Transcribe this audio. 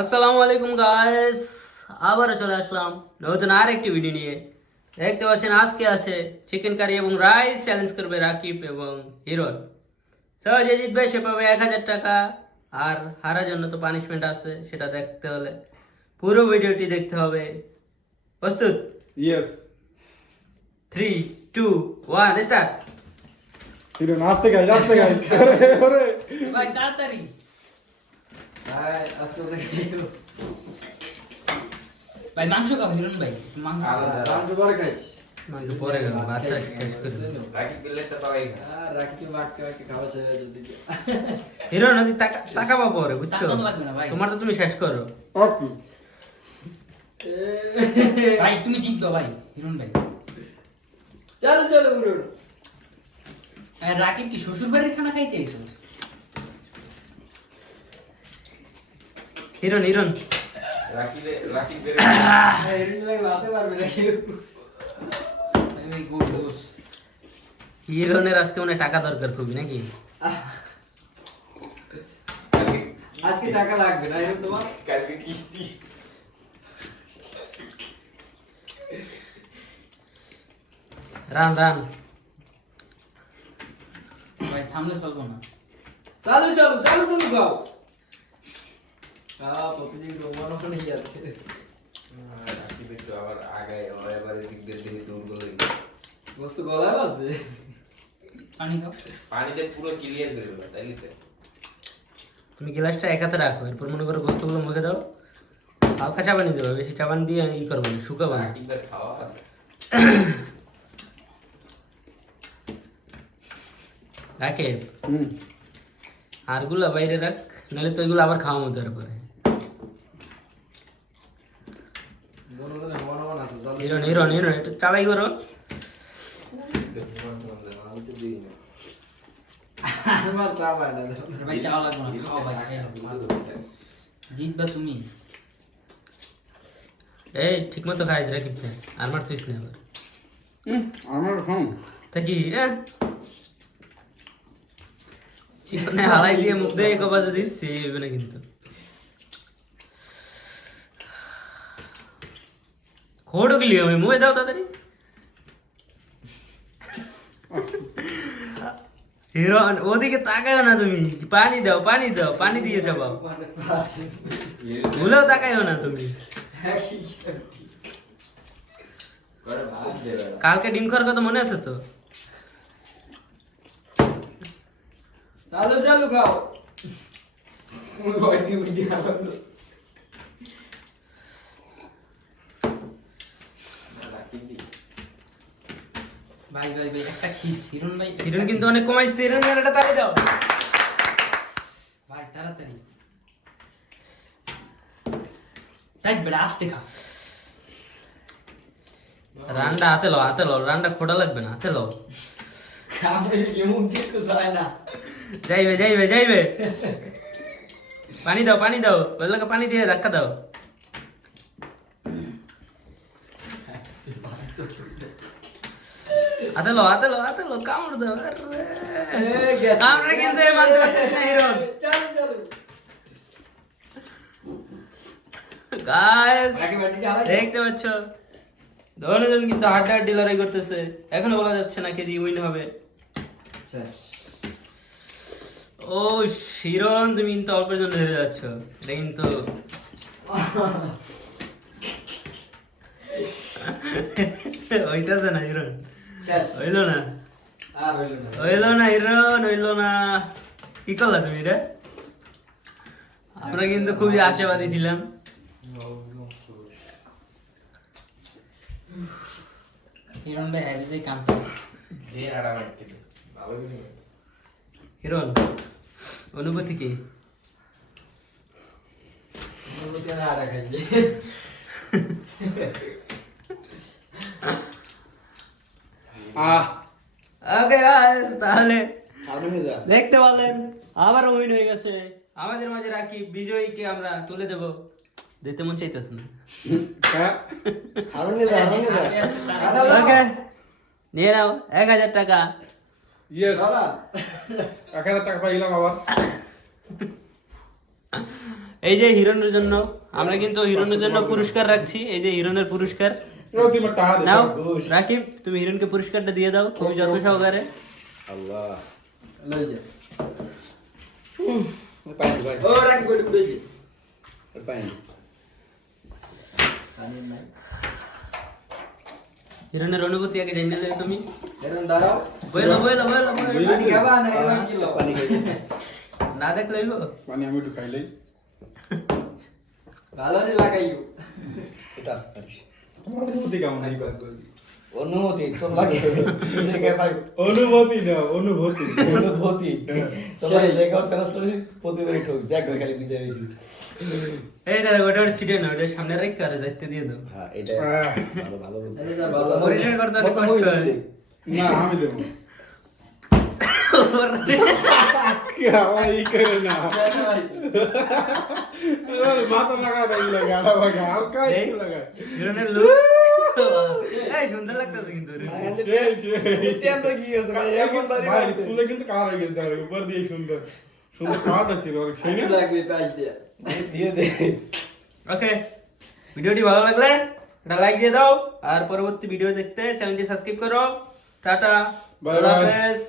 আসসালামু আলাইকুম গাইস, আবারও চলে আসলাম নতুন আরেকটি ভিডিও নিয়ে। দেখতে পাচ্ছেন আজকে আছে চিকেন কারি এবং রাইস। চ্যালেঞ্জ করবে রাকিব এবং হিরন। যে জিতবে সে পাবে 1000 টাকা। আর হারার জন্য তো পানিশমেন্ট আছে, সেটা দেখতে হলে পুরো ভিডিওটি দেখতে হবে। প্রস্তুত? ইয়েস। 3, 2, 1 স্টার্ট। হিরো নাচতে গাই ওরে ভাই তাড়াতাড়ি ভাই আস্তে আস্তে ভাই মাংস খাও হিরন ভাই, মাংস রান্না পরে খাইস। মাংস পরে খাবো, ভাতটা শেষ করে। রাকিব প্লেটটা সবাই রাকিব বাটকে খাওয়া শেষ যদি হিরন নদী তাকাবা পরে, বুঝছো? তাকানো লাগবে না ভাই। তোমার তো তুমি শেষ করো। ওকে ভাই তুমি জিতবে ভাই, হিরণ ভাই। চলো চলো উড়ো। আর রাকিব কি শ্বশুর বাড়ির খানা খাইতে এসো? হিরন হিরন রাকিব হিরো লাগে মারতে পারবে না কেউ। ভাই গুড গুড। হিরনের আজকে মনে হয় টাকা দরকার খুবই, নাকি? আজকে টাকা লাগবে না হিরো তোমার? কালকে কিস্তি রান রান। ভাই থামলে চলবো না। চলো চলো চলো চলো গাও। প্রতিদিন রোমানো হয়ে যাচ্ছে। রাকিব একটু আবার আগায় এবারে দিক দিয়ে দেখে দৌড়গুলো বস্তু গলায় আছে। পানি খাও। পানিতে পুরো ক্লিয়ার করে দেবো, তাইলে তো তুমি গ্লাসটা এক হাতে রাখো, এরপর মনে করো গোস্তগুলো মুখে দাও। হালকা চাবানি দেবে, বেশি চাবান দিয়ে ই করবে না, শুকাবে না। রাকিবের খাওয়া আছে। রাকে আরগুলা বাইরে রাখ, নাহলে তো ওইগুলো আবার খাওয়া মতো পরে। মন আছে চলো। হিরন হিরন হিরন এটা চালাই করো। আমার চাপায় না। ভাই চাওয়া লাগবে না, খাও ভাই, খাই নাও। জিতবে তুমি। এই ঠিক মতো খাইস রাকিব ভাই, আর মার থুইস না আবার। আমার ফোন তা কি চিকনে হালাই দিয়ে মুখ দিয়ে কবা যদি সেবে না কিন্তু। খোড়ো গেলি আমি মুখে দাও তাড়াতাড়ি। হিরন ওদিকে তাকায়ও না তুমি, পানি দাও পানি দাও, পানি দিয়ে চাবাও। ভুলেও তাকায়ও না তুমি। করে ভাত দেবে কালকে ডিম খাওয়ার কথা মনে আছে তো? চালু চালু খাও। মুই ভয় দি উঠি আনন্দ। রাকিব দি ভাই ভাই ভাই একটা খিস হিরণ ভাই। হিরন কিন্তু অনেক কমাইছে। হিরন এটা তাড়ি দাও। ভাই তাড়াতাড়ি। তাই বেড়া আসতে খা। রান্ডা হাতে লো, হাতে লো, রান্ডা খোটা লাগবে না, হাতে লো। খাবে কি মুখ দেখতে চায় না। যাইবে যাইবে যাইবে। পানি দাও পানি দাও, বললাকে পানি দিয়ে ধাক্কা দাও। হাতে লো হাতে লো হাতে লো, কামড় দাও। আরে আমরা কিন্তু এই মানতে পারতেছি না হিরন। চালু চালু। গাইস রাকিব বাটি হারাই। দেখতে পাচ্ছ দুজন কিন্তু হাড্ডাহাড্ডি লড়াই করতেছে। এখনো বলা যাচ্ছে না কে দিয়ে উইন হবে। শেষ। ও হিরন, তুমি কিন্তু অল্পের জন্য হেরে যাচ্ছ। এটা কিন্তু হইতাছে না হিরন, শেষ। হইলো না আর হইল না। হইলো না হিরন, হইলো না। কি করলা তুমি রে? আমরা কিন্তু খুবই আশাবাদী ছিলাম। হিরণ ভাই হ্যারি যে কাম। দিয়ে আড়া মারতে ভালো করে হিরন অনুভূতি কি? মুখে না আড়া খাইলে। ওকে গাইস, তাহলে সামনে যা। দেখতে পারলেন আবারও উইন হয়ে গেছে। আমাদের মাঝে রাখি বিজয়ীকে আমরা তুলে দেব। দিতে মন চাইতেছে না। সামনে যা সামনে যা। ওকে নিয়ে নাও 1000 টাকা। ইয়েস। টাকা পাইলাম আবার। এই যে হিরনের জন্য আমরা কিন্তু হিরনের জন্য পুরস্কার রাখছি, এই যে হিরনের পুরস্কার নাও। রাকিব তুমি হিরনকে পুরস্কারটা দিয়ে দাও খুবই যত্ন সহকারে। আল্লাহ লই যা পানি ভাই ও রাখ বড় লই যা পানি পানি নাই হিরনের অনুভূতি আগে জানিয়ে দেবে তুমি। এরন দাঁড়াও বইলো পানি খাবা না এরন কি লো পানি খাইছি না দেখলে হইব। পানি আমি একটু খাইলেই ভালো রে লাগাইও এটা পারিস তোমার অনুভূতি কেমন নাই কর বলি অনুমতি তোর লাগে দেখে ভাই অনুভূতি না অনুভূতি অনুভূতি তোমার দেখা সরাস তো প্রতিবারই ঠক দেখ খালি বিজয় হইছি এইটা ওটা সিটে না, ওটা সামনে রেখে আর দায়িত্ব দিয়ে দাও। হ্যাঁ এটা ভালো ভালো এই যা ভালো পরিষ্কার করতে অনেক কষ্ট হয়। না আমি দেবো এই করে না মাথা লাগা দেয় লাগে আড়া লাগা হালকা একটু লাগায় হিরনের লুক এই সুন্দর লাগতেছে কিন্তু টেন তো কি আছে ভাই এখন ভাই শুনে কিন্তু কার হয়ে গেছে উপর দিয়ে সুন্দর সুন্দর কাট আছে অনেক সেই না লাগবে পাঁচ দিয়া দিয়ে দে ওকে, ভিডিওটি ভালো লাগলে একটা লাইক দিয়ে দাও আর পরবর্তী ভিডিও দেখতে চ্যানেলটি সাবস্ক্রাইব করো। টাটা, Bye আল্লাহ bye. হাফেজ।